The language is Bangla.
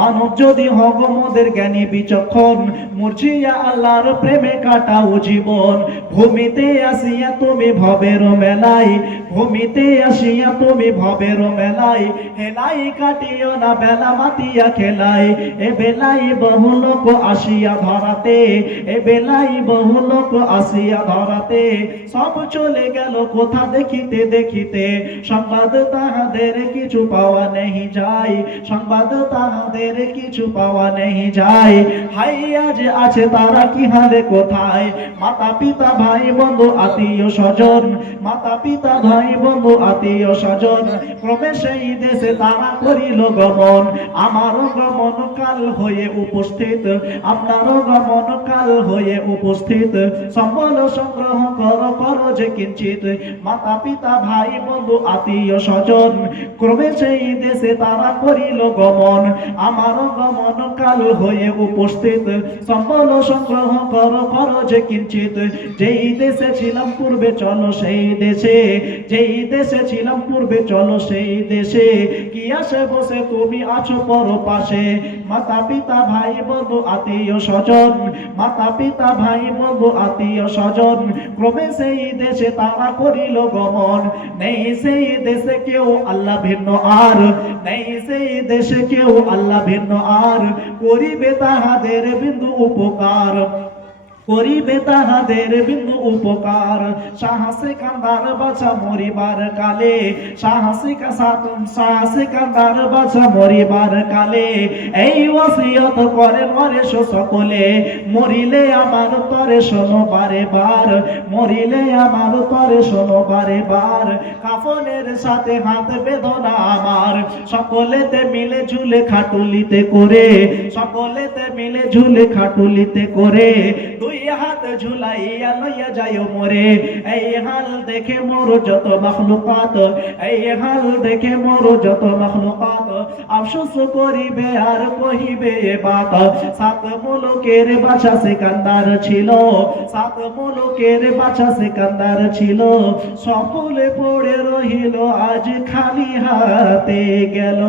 মানব যদি হগ মোদের জ্ঞানী বিচক্ষণ, মুরজিয়া আল্লাহর প্রেমে কাটাও জীবন। ভূমিতে আসিয়া তুমি ভবের মেলায়, ভূমিতে আসিয়া তুমি ভবের মেলায়, হেলাই কাটিও না বেলা মাতিয়া খেলাই। এ বেলাই বহু লোক আসিয়া ধরাতে, এ বেলাই বহু লোক আসিয়া ধরাতে, সব চলে গেল কোথা দেখিতে দেখিতে। সংবাদ তাহাদের কিছু পাওয়া নেই যায়, সংবাদ তাহাদের কিছু পাওয়া নেই যায়। হাই আজ আছে তারা কি হালে কোথায়, মাতা পিতা ভাই বন্ধু আত্মীয় স্বজন, মাতা পিতা ভাই বন্ধু আত্মীয় স্বজন, ক্রমে সেই দেশে তারা করিল গমন। আমারও গমন কাল হয়ে উপস্থিত, আপনারও গমন কাল হয়ে উপস্থিত। সম্বল সংগ্রহ করো যে কিঞ্চিত, মাতা পিতা ভাই বন্ধু আত্মীয় স্বজন, ক্রমে সেই দেশে তারা করিল গমন। আমারও গমন কাল হয়ে উপস্থিত। সম্বল সংগ্রহ করো যে কিঞ্চিত। যেই দেশে ছিলাম পূর্বে চলো সেই দেশে, যেই দেশে ছিলাম পূর্বে চলো সেই দেশে। কি আসে বসে তুমি আছো পর পাশে, মাতা পিতা ভাই বন্ধু আত্মীয় স্বজন, মাতা পিতা ভাই বন্ধু আত্মীয় স্বজন, ক্রমে সেই দেশে তারা করিল গমন। নেই সেই দেশে কেউ আল্লাহ ভিন্ন আর, নেই সেই দেশে কেউ আল্লাহ ভিন্ন আর, করিবে তাহাদের বিন্দু উপকার, করিবে তাহাদের বিন্দু উপকার। সাহসে কান্দার বাছা মরিবার কালে, সাহসে কান্দার বাছা মরিবার কালে, এই ওসিয়ত করে মরে সকলে। মরিলে আমার তরে শোনো বারে বার, মরিলে আমার তরে শোনো বারে বার। কাফনের সাথে হাত বেদনা আমার, সকলেতে মিলে ঝুলে খাটুলিতে করে, সকলেতে মিলে ঝুলে খাটুলিতে করে। দুই হাত ঝুলাইয়া লইয়া যাইও মোরে, এই হাল দেখে মোর যত মাখলুকাত, এই হাল দেখে মোর যত মাখলুকাত। আফসোস করিবে আর কহিবে বাত। সাত মুলুকের বাদশা সিকান্দার ছিল, সাত মুলুকের বাদশা সিকান্দার ছিল, সকলে পড়ে রহিল আজ খালি হাতে গেল।